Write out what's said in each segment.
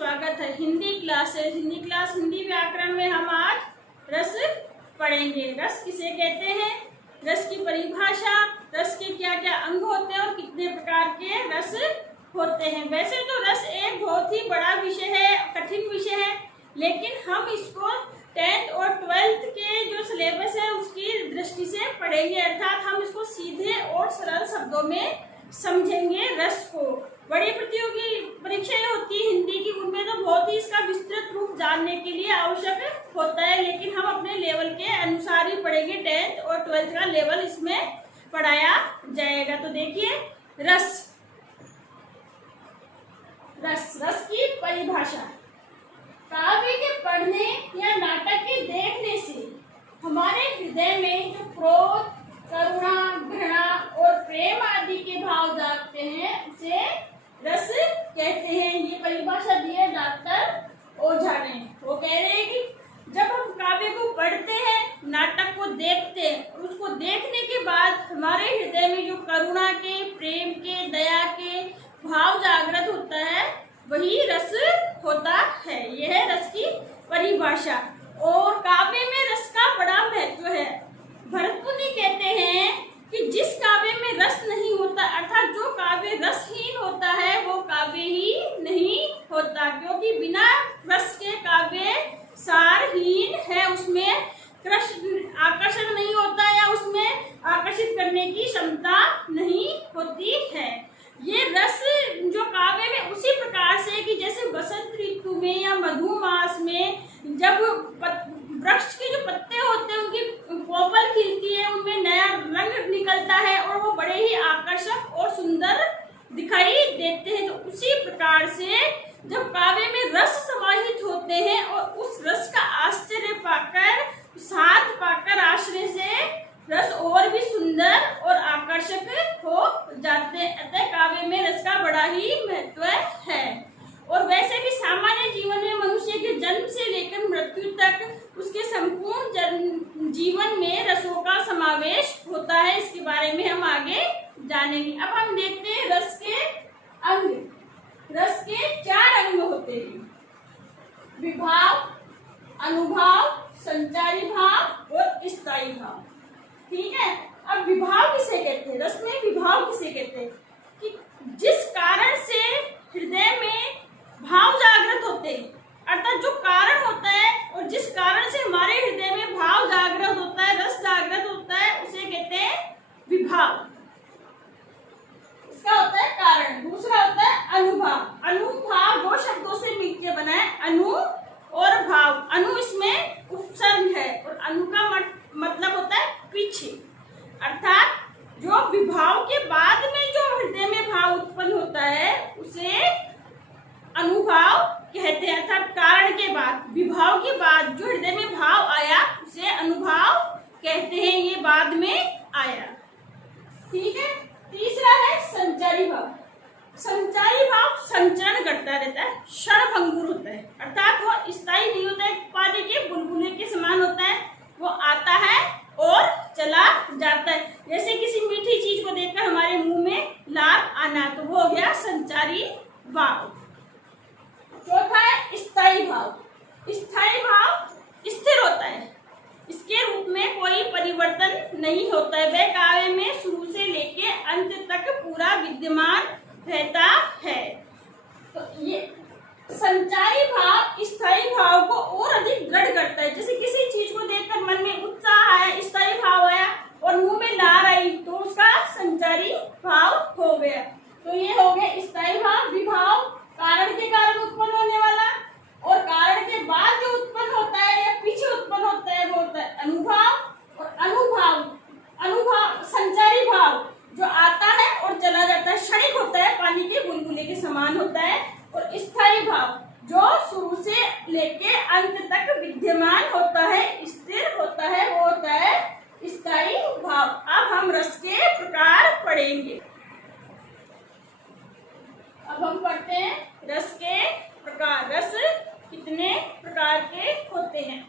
स्वागत है। हिंदी क्लास हिंदी व्याकरण में हम आज रस पढ़ेंगे। रस किसे कहते हैं, रस की परिभाषा, रस के क्या क्या अंग होते हैं और कितने प्रकार के रस होते हैं। वैसे तो रस एक बहुत ही बड़ा विषय है, कठिन विषय है, लेकिन हम इसको 10th और 12th के जो सिलेबस है उसकी दृष्टि से पढ़ेंगे, अर्थात हम इसको सीधे और सरल शब्दों में समझेंगे। रस को बड़ी प्रतियोगी परीक्षाएं होती है हिंदी की, उनमें तो बहुत ही इसका विस्तृत रूप जानने के लिए आवश्यक होता है, लेकिन हम अपने लेवल के अनुसार ही पढ़ेंगे। 10th और 12th का लेवल इसमें पढ़ाया जाएगा। तो देखिए रस की परिभाषा। काव्य के पढ़ने या नाटक के देखने से हमारे हृदय में जो क्रोध, करुणा, घृणा और प्रेम आदि के भाव जागते हैं उसे रस कहते हैं। ये परिभाषा दी है डॉक्टर ओझा ने। वो कह रहे हैं कि जब हम काव्य को पढ़ते हैं, नाटक को देखते हैं और उसको देखने के बाद हमारे हृदय में जो करुणा के, प्रेम के, दया के भाव जागृत होता है वही रस होता है। यह है रस की परिभाषा। और काव्य में रस का बड़ा महत्व है। भरतमुनि कहते हैं कि जिस काव्य में रस नहीं होता, अर्थात जो काव्य रसहीन होता है वो काव्य ही नहीं होता, क्योंकि बिना रस के काव्य सारहीन है, उसमें आकर्षण नहीं होता या उसमें आकर्षित करने की क्षमता नहीं होती है। ये रस जो काव्य में उसी प्रकार से कि जैसे बसंत ऋतु में या मधुमास में जब वृक्ष के जो पत्ते होते हैं उनकी कोपल खिलती है, उनमें नया रंग निकलता है और वो बड़े ही आकर्षक और सुंदर दिखाई देते हैं, तो उसी प्रकार से जब काव्य में रस समाहित होते हैं और उस रस का आश्चर्य पाकर, साथ पाकर आश्रय से रस और भी सुंदर और आकर्षक हो जाते हैं। अतः काव्य में रस का बड़ा ही महत्व है। और वैसे भी सामान्य जीवन में मनुष्य के जन्म से लेकर मृत्यु तक उसके संपूर्ण जीवन में रसों का समावेश होता है। इसके बारे में हम आगे जानेंगे। अब हम देखते हैं रस के अंग। रस के 4 अंग होते हैं: विभाव, अनुभाव, संचारी भाव और स्थायी भाव। ठीक है। अब विभाव किसे कहते हैं, रस में विभाव किसे कहते हैं कि जिस कारण से हृदय में भाव जागृत होते हैं, अर्थात जो कारण होता है और जिस कारण से हमारे हृदय में भाव जागृत होता है, रस जागृत होता है, उसे कहते हैं विभाव। इसका होता है कारण। दूसरा होता है अनुभाव। अनुभाव 2 शब्दों से मिलकर बना है, अनु और भाव। अनु इसमें उपसर्ग है और अनु का मतलब होता है पीछे, अर्थात जो विभाव के बाद में जो हृदय में भाव उत्पन्न होता है उसे अनुभाव कहते हैं, अर्थात कारण के बाद, विभाव के बाद जो हृदय में भाव आया उसे अनुभाव कहते हैं, ये बाद में आया। ठीक है। तीसरा है संचारी भाव। संचारी भाव संचरण करता रहता है, क्षणभंगुर होता है, अर्थात वो स्थायी नहीं होता है, पानी के बुलबुले के समान होता है, वो आता है और चला जाता है। जैसे किसी मीठी चीज को देखकर हमारे मुंह में लार आना, तो वो हो गया संचारी भाव। चौथा है स्थायी भाव। स्थायी भाव स्थिर होता है, इसके रूप में कोई परिवर्तन नहीं होता है, वह काव्य में शुरू से लेके अंत तक पूरा विद्यमान रहता है। तो ये संचारी भाव स्थायी भाव को और अधिक दृढ़ करता है। जैसे किसी चीज को देखकर मन में उत्साह आया, स्थायी भाव आया और मुंह में लार आई, तो उसका संचारी भाव हो गया। तो ये हो गया स्थायी भाव। विभाव कारण के कारण उत्पन्न होने वाला, और कारण के बाद जो उत्पन्न होता है या पीछे उत्पन्न होता है वो होता है अनुभाव। और अनुभाव संचारी भाव जो आता है और चला जाता है, क्षणिक होता है, पानी के बुलबुले के समान होता है। और स्थायी भाव जो शुरू से लेके अंत तक विद्यमान होता है, स्थिर होता है, वो होता है स्थायी भाव। अब हम रस के प्रकार पढ़ेंगे। अब हम पढ़ते हैं रस के प्रकार। रस कितने प्रकार के होते हैं।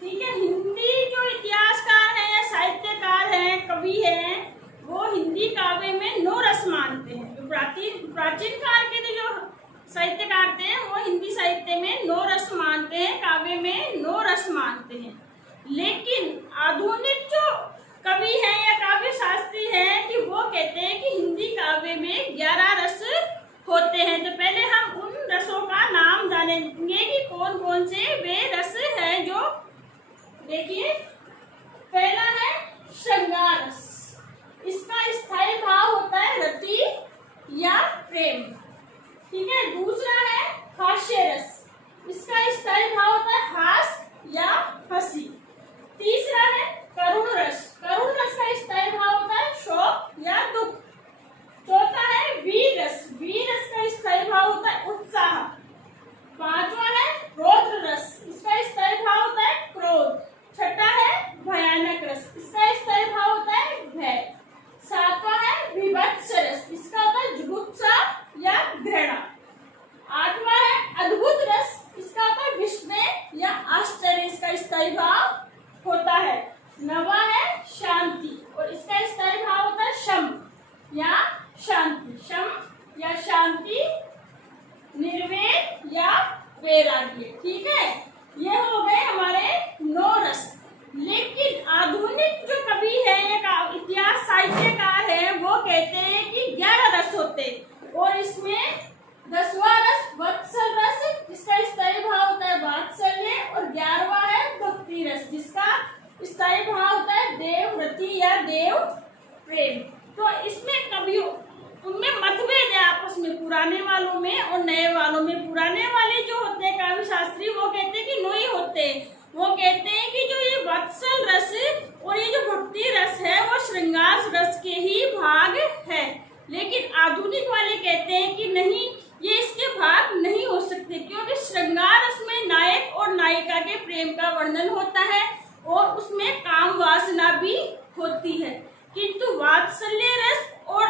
ठीक है। हिंदी जो इतिहासकार हैं, साहित्यकार हैं, कवि हैं, वो हिंदी काव्य में 9 रस मानते हैं। जो प्राचीन काल के जो साहित्यकार थे वो हिंदी साहित्य में 9 रस मानते हैं, काव्य में 9 रस मानते हैं। लेकिन आधुनिक जो कवि हैं या काव्य शास्त्री हैं कि वो कहते हैं कि हिंदी काव्य में 11 रस होते हैं। तो पहले हम उन रसों का नाम जानेंगे कि कौन कौन से वे रस हैं। जो देखिए, पहला है श्रृंगार रस। इसका स्थायी भाव होता है रति या प्रेम। ठीक है। दूसरा है हास्य रस। इसका स्थायी भाव होता है हास या हंसी। तीसरा है करुण रस। करुण रस का स्थायी भाव होता है शोक या दुख। चौथा है वीर रस। वीर रस का स्थायी भाव होता है उत्साह। पांचवा है रौद्र रस। इसका स्थायी भाव होता है क्रोध। छठा है भयानक रस। इसका स्थायी भाव होता है भय। सातवां है विभत्स रस। इसका होता है जुगुप्सा या घृणा। आठवां है अद्भुत रस। इसका होता है विस्मय या आश्चर्य। इसका स्थायी भाव होता है। नवा है शांति और इसका स्थायी भाव होता है शम या शांति। शम या शांति, निर्वेद या वैराग्य। ठीक है। ये हो गए हमारे 9 रस। लेकिन आधुनिक जो कवि है या इतिहास साहित्यकार है वो कहते हैं कि 11 रस होते और इसमें 10वां रस वत्सल रस। इसका स्थायी भाव होता है वात्सल्य। और 11वां है भक्ति रस, जिसका स्थायी भाव होता है देव रति या देव प्रेम। तो इसमें कवियों उनमें मतभेद है आपस में, पुराने वालों में और नए वालों में। पुराने वाले जो होते हैं काव्य शास्त्री वो कहते हैं कि 9 ही होते हैं। वो कहते हैं कि जो ये वत्सल रस और ये जो भक्ति रस है वो श्रृंगार रस के ही भाग है। लेकिन आधुनिक वाले कहते हैं कि नहीं, ये इसके भाग नहीं हो सकते, क्योंकि श्रृंगार रस में नायक और नायिका के प्रेम का वर्णन होता है और उसमें काम वासना भी होती है। किंतु वात्सल्य रस और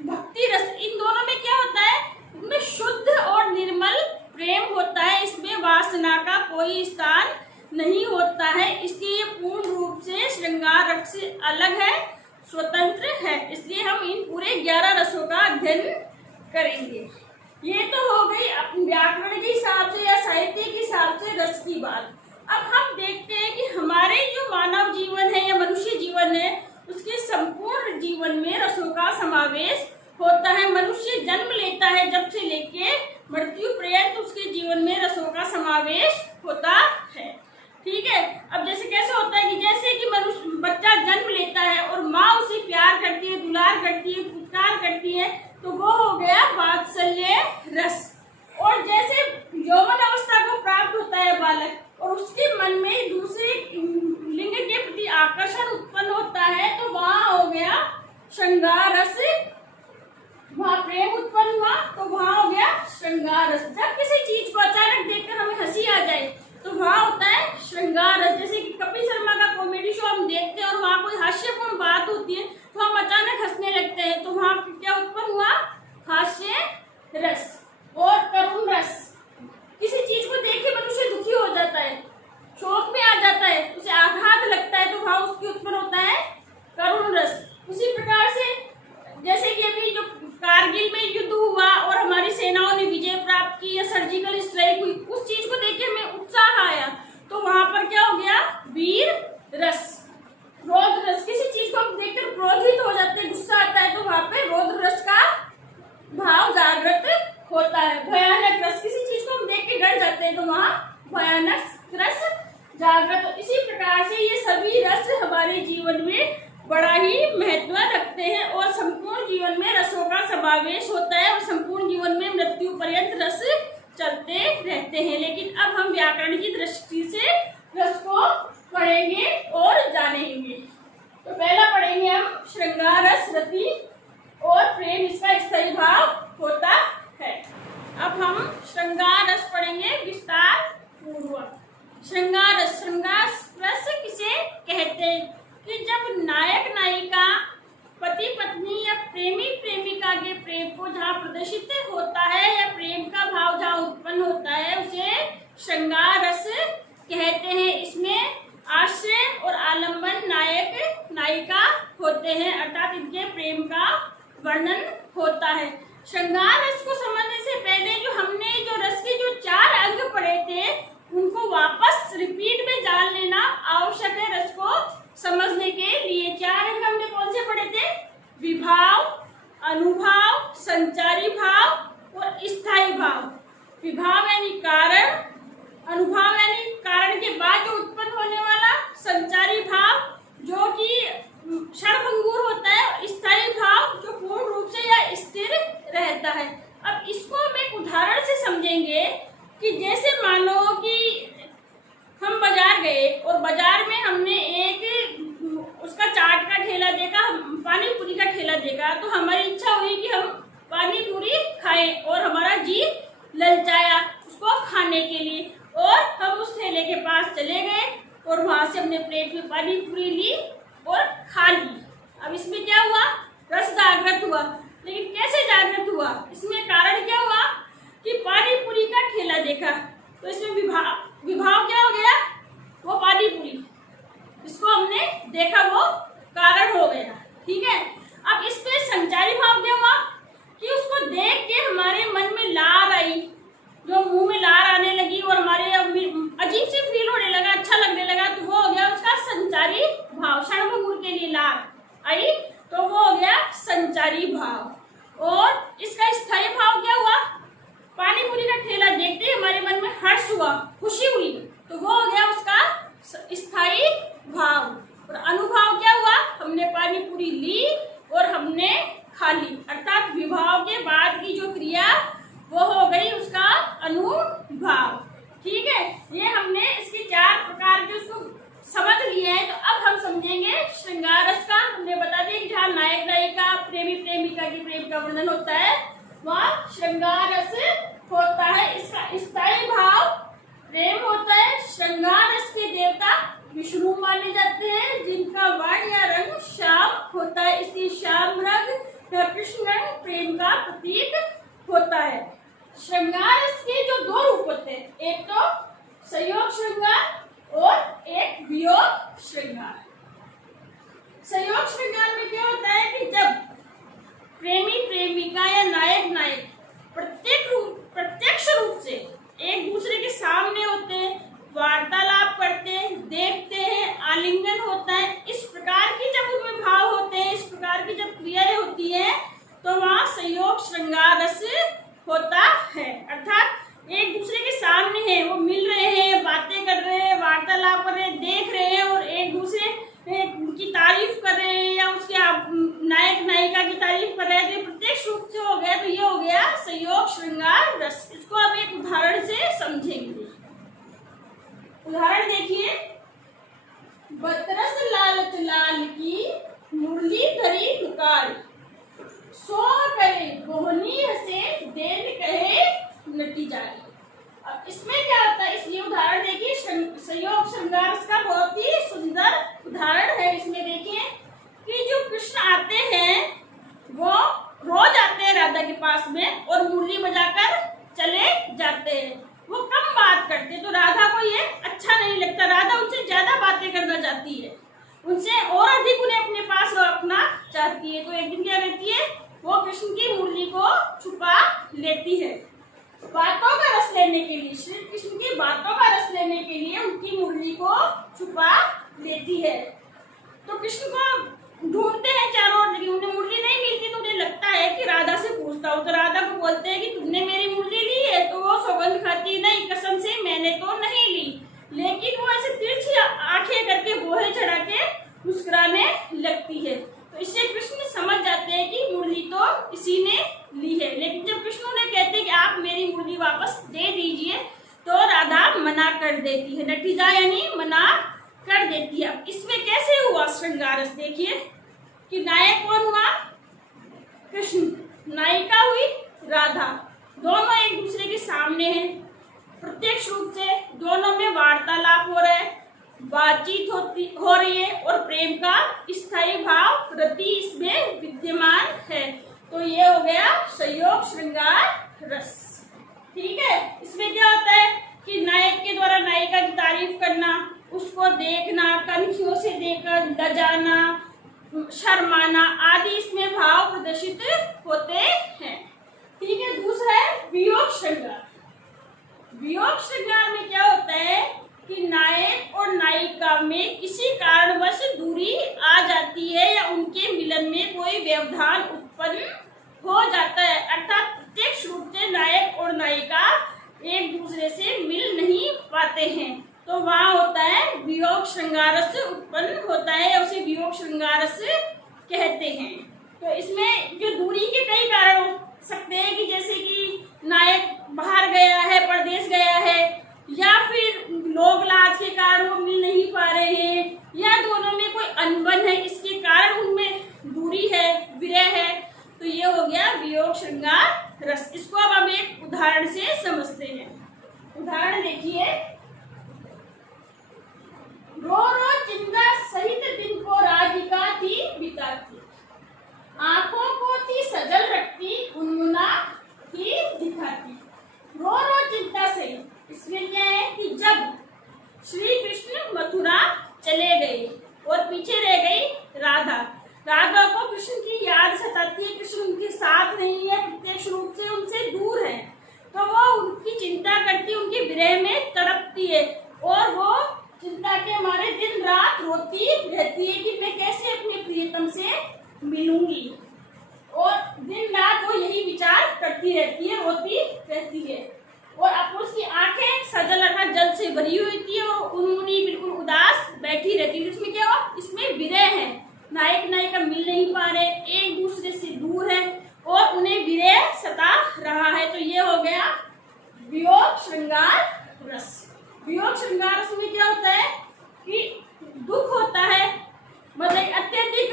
भक्ति रस, इन दोनों में क्या होता है, इनमें शुद्ध और निर्मल प्रेम होता है। इसमें वासना का कोई स्थान नहीं होता है। इसलिए ये पूर्ण रूप से श्रृंगार रस से अलग है, स्वतंत्र है। इसलिए हम इन पूरे 11 रसों का अध्ययन करेंगे। ये तो हो गई व्याकरण के हिसाब से या साहित्य के हिसाब से रस की बात। अब हम देखते हैं कि हमारे जो मानव जीवन है या मनुष्य जीवन है उसके संपूर्ण जीवन में रसों का समावेश होता है। मनुष्य जन्म लेता है जब से लेके मृत्यु पर्यंत उसके जीवन में रसों का समावेश होता है। ठीक है। अब जैसे कैसे होता है कि जैसे कि मनुष्य बच्चा जन्म लेता है और माँ उसे प्यार करती है, दुलार करती है, पुकार करती है, तो वो हो गया वात्सल्य रस। और जैसे यौवन अवस्था को प्राप्त होता है बालक और उसके मन में दूसरे लिंग के प्रति आकर्षण उत्पन्न होता है, तो वहाँ हो गया श्रृंगार रस। वहाँ प्रेम उत्पन्न हुआ तो वहाँ हो गया श्रृंगार रस। जब किसी चीज को अचानक देखकर हमें हंसी आ जाए तो वहाँ होता है श्रृंगार रस। जैसे कि कपिल शर्मा का कॉमेडी शो हम देखते हैं और वहाँ कोई हास्यपूर्ण बात होती है तो हम अचानक हंसने लगते हैं, तो वहाँ क्या उत्पन्न हुआ, हास्य रस। और करुण रस, किसी चीज को देख के मनुष्य दुखी हो जाता है, शोक में आ जाता है, उसे आघात लगता है, तो वहाँ उसकी उत्पन्न होता है करुण रस। उसी प्रकार से जैसे कि अभी जो कारगिल में युद्ध हुआ और हमारी सेनाओं ने विजय प्राप्त की या सर्जिकल स्ट्राइक हुई, उस चीज को देख के हमें उत्साह आया, तो वहां पर क्या हो गया, वीर रस। रौद्र रस, किसी चीज को हम देखकर क्रोधित हो जाते हैं, गुस्सा आता है, तो वहां पे रौद्र रस का भाव जागृत होता है। भयानक रस, किसी चीज को हम देख के डर जाते हैं, तो वहाँ भयानक रस जागृत। इसी प्रकार से ये सभी रस हमारे जीवन में बड़ा ही महत्व रखते हैं और संपूर्ण जीवन में रसों का समावेश होता है और संपूर्ण जीवन में मृत्यु पर्यंत रस चलते रहते हैं। लेकिन अब हम व्याकरण की दृष्टि से रस को पढ़ेंगे और जानेंगे। तो पहला पढ़ेंगे हम श्रृंगार रस, रति और प्रेम, इसका स्थायी भाव होता है। अब हम श्रृंगार रस पढ़ेंगे विस्तार पूर्वक। श्रृंगार रस, श्रृंगार रस किसे कहते हैं कि जब नायक नायिका, पति पत्नी या प्रेमी प्रेमिका के प्रेम को जहाँ प्रदर्शित होता है या प्रेम का भाव जहाँ उत्पन्न होता है उसे श्रृंगार रस कहते हैं। इसमें आश्रय और आलंबन नायक नायिका होते हैं, अर्थात इनके प्रेम का वर्णन होता है। श्रृंगार रस को समझने से पहले जो हमने जो रस के जो 4 यानी कारण, अनुभाव यानी कारण के बाद जो उत्पन्न होने वाला, संचारी भाव जो कि क्षणभंगुर होता है, स्थायी भाव जो पूर्ण रूप से या स्थिर रहता है। अब इसको हम एक उदाहरण से समझेंगे कि जैसे मानो कि हम बाजार गए और बाजार में हमने एक उसका चाट का ठेला देखा, पानी पूरी का ठेला देखा, तो हमारी इच्छा हुई कि हम पानी पूरी खाएं और हमारा जी ललचाया उसको खाने के लिए, और हम उस ठेले के पास चले गए और वहां से हमने प्लेट में पानी पूरी ली और खा ली। अब इसमें क्या हुआ, रस जागृत हुआ, लेकिन कैसे जागृत हुआ, इसमें कारण क्या हुआ कि पानी पूरी का ठेला देखा, तो इसमें विभाव क्या हो गया, वो पानी पूरी, इसको हमने देखा, वो कारण हो गया। ठीक है, अब इसमें संचारी भाव क्या हुआ कि उसको देख के हमारे मन में लार आई, जो मुंह में लार आने लगी और हमारे अजीब सी फील होने लगा, अच्छा लगने लगा, तो वो हो गया उसका संचारी भाव। क्षणभंगुर के लिए लार आई तो वो हो गया संचारी भाव। और इसका स्थायी भाव क्या हुआ, पानी पूरी का ठेला देखते ही हमारे मन में हर्ष हुआ, खुशी हुई, तो वो हो गया उसका स्थायी भाव। और अनुभाव क्या हुआ, हमने पानी पूरी ली और हमने खा ली, अर्थात विभाव के बाद की जो क्रिया वो हो गई उसका अनुभाव। ठीक है, ये हमने इसके 4 प्रकार के उसको समझ लिए हैं। तो अब हम समझेंगे श्रृंगार रस का। हमने बता दिया कि जहाँ नायक नायिका, प्रेमी प्रेमिका की प्रेम का वर्णन होता है, वहाँ श्रृंगार रस होता है। इसका स्थायी भाव प्रेम होता है। श्रृंगार रस के देवता विष्णु माने जाते हैं, जिनका वर्ण या रंग श्याम होता है, इसलिए श्याम रंग या कृष्ण रंग प्रेम का प्रतीक होता है। श्रृंगार रस के जो 2 रूप होते हैं, एक तो संयोग श्रृंगार और एक वियोग श्रृंगार। संयोग श्रृंगार में क्या होता है कि जब प्रेमी प्रेमिका या नायक नायक प्रत्यक्ष रूप से एक दूसरे के सामने होते हैं, वार्तालाप करते हैं, देखते हैं, आलिंगन होता है, इस प्रकार की जब उनमें भाव होते हैं, इस प्रकार की जब क्रियाएं होती है, तो वहाँ संयोग श्रृंगार रस होता है। अर्थात एक दूसरे के सामने है, वो मिल रहे हैं, बातें कर रहे हैं, वार्तालाप कर रहे हैं, देख रहे हैं और एक दूसरे की तारीफ कर रहे हैं या उसके नायक नायिका की तारीफ कर रहे हैं, तो प्रत्यक्ष रूप से हो गया, तो ये हो गया संयोग श्रृंगार रस। इसको अब एक उदाहरण से समझेंगे। उदाहरण देखिए, बतरस लालच लाल की मुरली धरी दुकान, सो करे बोहनी हसे देन कहे नटी जारी। अब इसमें क्या होता है, इसलिए उदाहरण देखिए, संयोग श्रृंगार का बहुत ही सुंदर उदाहरण है। इसमें देखिए कि जो कृष्ण आते हैं वो रोज आते हैं राधा के पास में और मुरली बजाकर चले जाते हैं। वो कम बात करते, तो राधा को ये अच्छा नहीं लगता, राधा उनसे ज्यादा बातें करना चाहती है, उनसे और अधिक उन्हें अपने पास रखना चाहती है। तो एक दिन क्या करती है, वो कृष्ण की मुरली को छुपा लेती है, बातों का रस लेने के लिए, श्री कृष्ण की बातों का रस लेने के लिए उनकी मुरली को छुपा लेती है। तो कृष्ण को ढूंढते हैं चारों ओर, लेकिन उन्हें मुरली नहीं मिलती, तो उन्हें लगता है कि राधा से पूछता हूँ। तो राधा को बोलते हैं कि तुमने मेरी मुरली ली है, तो वो सौगंध खाती, नहीं कसम से मैंने तो नहीं ली, लेकिन वो ऐसे तिरछी आंखें करके बोहे चढ़ा के मुस्कुराने लगती है। तो इससे कृष्ण समझ जाते हैं कि मुरली तो इसी ने ली है। लेकिन जब कृष्ण उन्हें कहते हैं कि आप मेरी मुरली वापस दे दीजिए, तो राधा मना कर देती है, नटीजा यानी मना कर देती है। इसमें कैसे हुआ श्रृंगार रस, देखिए कि नायक कौन हुआ, कृष्ण, नायिका हुई राधा, दोनों एक दूसरे के सामने हैं, प्रत्यक्ष रूप से दोनों में वार्तालाप हो रहा है, बातचीत हो रही है और प्रेम का स्थायी भाव रति इसमें विद्यमान है। तो ये हो गया संयोग श्रृंगार रस। ठीक है, इसमें क्या होता है कि नायक के द्वारा नायिका की तारीफ करना, उसको देखना, कनखियों से देखकर लजाना, शर्माना आदि इसमें भाव प्रदर्शित होते हैं। ठीक है, दूसरा है वियोग श्रृंगार। वियोग श्रृंगार में क्या होता है कि नायक और नायिका में किसी कारणवश दूरी आ जाती है या उनके मिलन में कोई व्यवधान उत्पन्न हो जाता है, अर्थात प्रत्यक्ष रूप से नायक और नायिका एक दूसरे जाते हैं तो वहाँ होता है वियोग श्रृंगार रस उत्पन्न होता है, उसे वियोग श्रृंगार रस कहते हैं। तो इसमें जो दूरी के कई कारण हो सकते हैं कि जैसे कि नायक बाहर गया है, परदेश गया है, या फिर लोग लाज के कारण वो मिल नहीं पा रहे हैं, या दोनों में कोई अनबन है, इसके कारण उनमें दूरी है, विरह है। तो ये हो गया वियोग श्रृंगार रस। इसको अब हम एक उदाहरण से समझते हैं। उदाहरण देखिए, रो रो चिंता सहित दिन को राधिका थी बिताती, आंखों को थी सजल रखती, गुनगुना ही दिखाती। रो रो चिंता सहित, इसमें क्या है कि जब श्री कृष्ण मथुरा चले गए और पीछे रह गई राधा, राधा को कृष्ण की याद सताती है, कृष्ण उनके साथ नहीं है, प्रत्यक्ष रूप से उनसे दूर है, तो वो उनकी चिंता करती, उनके विरह में तड़पती है और वो चिंता के मारे दिन रात रोती रहती है कि मैं कैसे अपने प्रियतम से मिलूंगी। और दिन रात वो यही विचार करती रहती है, रोती रहती है। और अब उसकी आंखें सजल अर्थात जल से भरी हुई थी और उन्होंने बिल्कुल उदास बैठी रहती थी। इसमें क्या हुआ, इसमें विरह है, नायक नायिका मिल नहीं पा रहे, एक दूसरे से दूर है और उन्हें विरह सता रहा है। तो ये हो गया वियोग श्रृंगार रस। वियोग श्रृंगार रस में क्या होता है कि दुख होता है, मतलब अत्यधिक,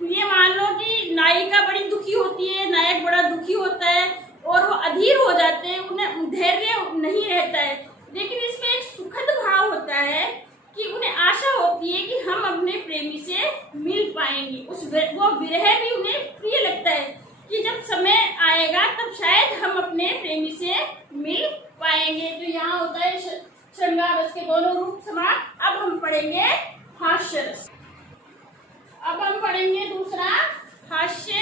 ये मान लो कि नायिका बड़ी दुखी होती है, नायक बड़ा दुखी होता है और वो अधीर हो जाते हैं, उन्हें धैर्य नहीं रहता है। लेकिन इसमें एक सुखद भाव होता है कि उन्हें आशा होती है कि हम अपने प्रेमी से मिल पाएंगे। वो विरह भी उन्हें प्रिय लगता है कि जब समय आएगा तब शायद हम अपने प्रेमी से मिल पाएंगे। तो यहाँ होता है श्रृंगार रस के दोनों रूप समान। अब हम पढ़ेंगे हास्य रस। अब हम पढ़ेंगे दूसरा हास्य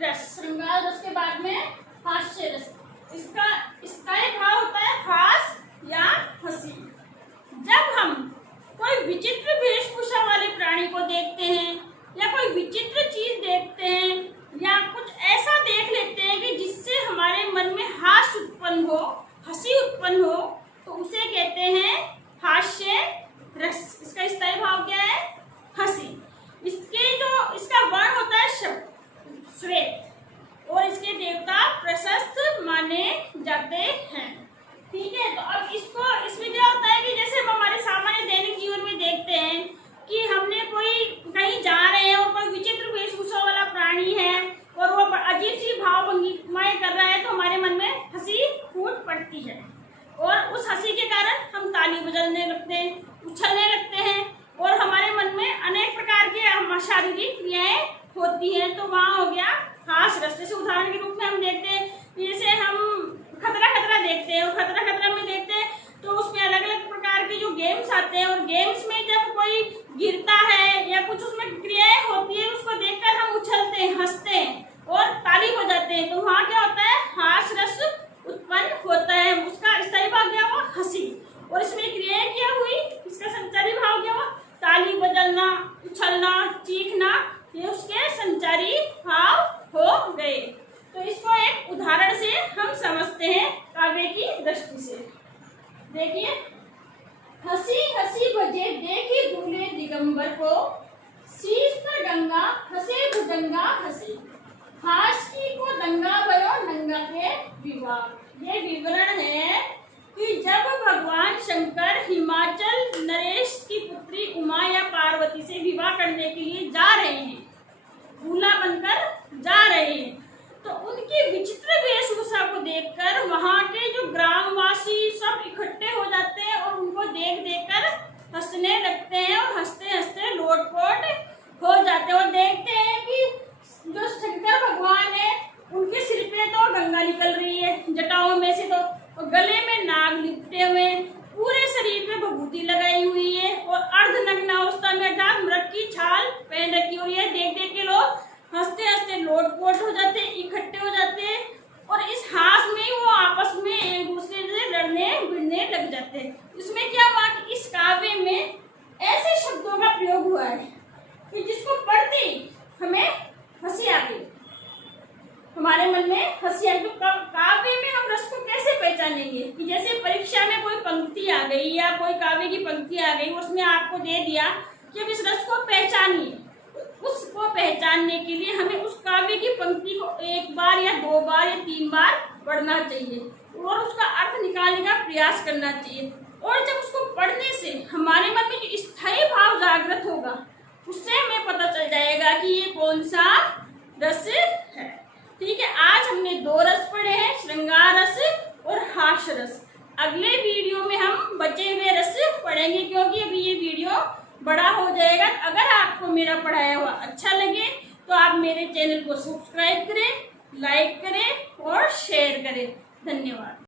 रस। श्रृंगार रस के बाद में हास्य रस। इसका एक भाव होता है हास या हंसी। जब हम कोई विचित्र वेशभूषा वाले प्राणी को देखते हैं या कोई विचित्र चीज देखते हैं या कुछ ऐसा देख लेते हैं कि जिससे हमारे मन में हास्य उत्पन्न हो, हंसी उत्पन्न हो, तो उसे कहते हैं हास्य रस। इसका स्थायी भाव क्या है, हंसी। इसका वर्ण होता है श्वेत और इसके देवता प्रशस्त माने जाते हैं। ठीक है, तो अब इसमें क्या होता है कि जैसे हम हमारे सामान्य दैनिक जीवन में देखते हैं कि हमने कहीं जा रहे हैं और कोई विचित्र वेशभूषा वाला प्राणी है और वो अजीब सी भाव भंगिमाएं कर रहा है, तो हमारे मन में हंसी फूट पड़ती है और उस हंसी के कारण हम ताली बजाने लगते हैं, उछलने लगते हैं और हमारे मन में अनेक प्रकार के शारीरिक क्रियाएं होती हैं। तो वहाँ हो गया हास्य रस। जैसे उदाहरण के रूप में हम देखते हैं, जैसे हम खतरा खतरा देखते हैं और खतरा खतरा में देखते हैं तो उसमें अलग अलग प्रकार के जो गेम्स आते हैं और गेम्स में जब कोई गिरता है या कुछ उसमें क्रियाएं होती है, उसको देखकर हम उछलते हैं, हंसते हैं और ताली बजाते हैं। तो वहाँ क्या होता है, हास्य रस उत्पन्न होता है। उसका स्थायी भाव क्या हुआ, हंसी। और इसमें क्रियाएं क्या हुई, इसका संचारी भाव क्या हुआ, ताली बजाना, उछलना, चीखना, ये उसके संचारी भाव हो गए। तो इसको एक उदाहरण से हम समझते हैं काव्य की दृष्टि से। देखिए, हंसी हंसी बजे देखी दूल्हे दिगंबर को, शीश पर गंगा हंसे भुजंगा हंसे, हास्य को दंगा भयो नंगा के विवाह। ये विवरण है कि जब भगवान शंकर हिमाचल नरेश की पुत्री उमा या पार्वती से विवाह करने के लिए जा रहे हैं, दूल्हा बनकर जा रहे हैं, तो उनकी विचित्र वेशभूषा को देखकर वहां के जो ग्रामवासी सब इकट्ठे हो जाते हैं और उनको देख कर हंसने लगते हैं और हंसते हंसते लोटपोट हो जाते हैं और देखते हैं कि जो शंकर भगवान है उनके सिर पे तो गंगा निकल रही है जटाओं में से, तो गले में नाग लिपटे हुए, पूरे शरीर में विभूति लगाई हुई है और अर्धनग्न अवस्था में अर्थात मृग की छाल पहन रखी हुई है। देख देख के लोग हंसते हंसते लोटपोट हो जाते हैं, इकट्ठे हो जाते हैं और इस हास में वो आपस में एक दूसरे से लड़ने भिड़ने लग जाते हैं। इसमें क्या हुआ कि इस काव्य में ऐसे शब्दों का प्रयोग हुआ है कि जिसको पढ़ते हमें हंसी आ गई, हमारे मन में हंसी आ गई। तो काव्य में हम रस को कैसे पहचानेंगे, चाहिए कि जैसे परीक्षा में कोई पंक्ति आ गई या कोई काव्य की पंक्ति आ गई, उसने आपको दे दिया कि अब इस रस को पहचानिए। उसको पहचानने के लिए हमें उस काव्य की पंक्ति को एक बार या दो बार या तीन बार पढ़ना चाहिए और उसका अर्थ निकालने का प्रयास करना चाहिए। और जब उसको पढ़ने से हमारे मन में जो स्थायी भाव जागृत होगा, उससे हमें पता चल जाएगा कि ये कौन सा रस है। ठीक है, आज हमने दो रस पढ़े हैं, श्रृंगार रस और हास्य रस। अगले वीडियो में हम बचे हुए रस पढ़ेंगे, क्योंकि अभी ये वीडियो बड़ा हो जाएगा। अगर आपको मेरा पढ़ाया हुआ अच्छा लगे तो आप मेरे चैनल को सब्सक्राइब करें, लाइक करें और शेयर करें। धन्यवाद।